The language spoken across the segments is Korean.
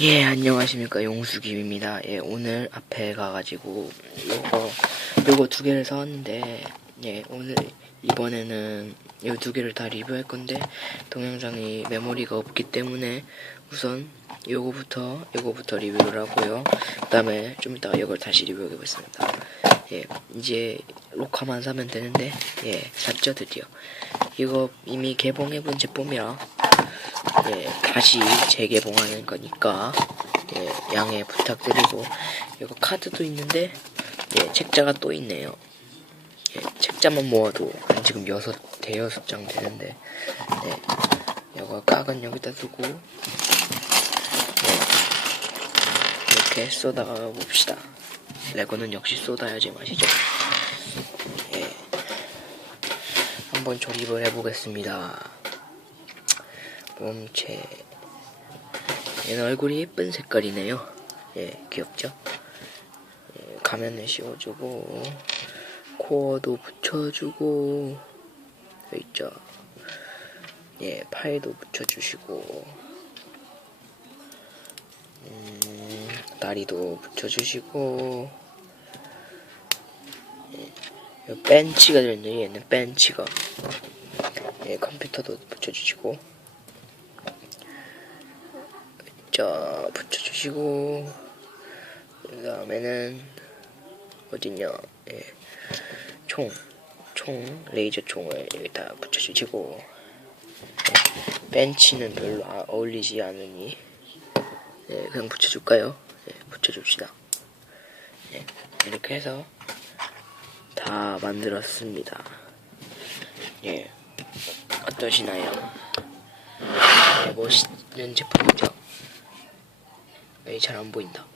예, 안녕하십니까. 용수김입니다. 예, 오늘 앞에 가가지고, 요거, 요거 두 개를 사왔는데, 예, 오늘, 이번에는 요 두 개를 다 리뷰할 건데, 동영상이 메모리가 없기 때문에, 우선, 요거부터, 요거부터 리뷰를 하고요. 그 다음에, 좀 이따가 이걸 다시 리뷰해 보겠습니다. 예, 이제, 로카만 사면 되는데, 예, 샀죠, 드디어. 이거 이미 개봉해 본 제품이라, 예, 다시 재개봉하는 거니까 예, 양해 부탁드리고 이거 카드도 있는데 예, 책자가 또 있네요. 예, 책자만 모아도 한 지금 여섯 대여섯 장 되는데 예, 이거 깍은 여기다 두고 예, 이렇게 쏟아가 봅시다. 레고는 역시 쏟아야지 맛이죠. 예, 한번 조립을 해보겠습니다. 몸체 얘는 얼굴이 예쁜 색깔이네요. 예 귀엽죠? 예, 가면을 씌워주고 코어도 붙여주고 있죠? 예 팔도 붙여주시고 음, 다리도 붙여주시고 예, 요 벤치가 들어있네요. 얘는 벤치가. 예 컴퓨터도 붙여주시고 자 붙여주시고 그 다음에는 어딨냐 예. 총, 총 레이저 총을 여기다 붙여주시고 예. 벤치는 별로 아, 어울리지 않으니 예, 그냥 붙여줄까요? 예, 붙여줍시다 예, 이렇게 해서 다 만들었습니다 예 어떠시나요? 예, 멋있는 제품이죠 예, 잘 안 보인다.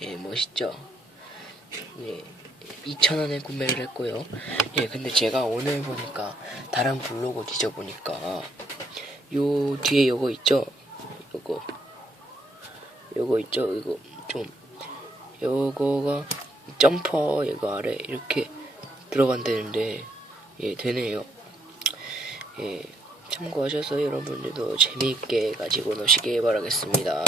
예, 멋있죠? 예, 2,000원에 구매를 했고요. 예, 근데 제가 오늘 보니까 다른 블로그 뒤져보니까 요 뒤에 요거 있죠? 요거 요거 있죠? 이거 좀 요거가 점퍼 이거 아래 이렇게 들어간다는데 예, 되네요. 예, 참고하셔서 여러분들도 재미있게 가지고 노시길 바라겠습니다.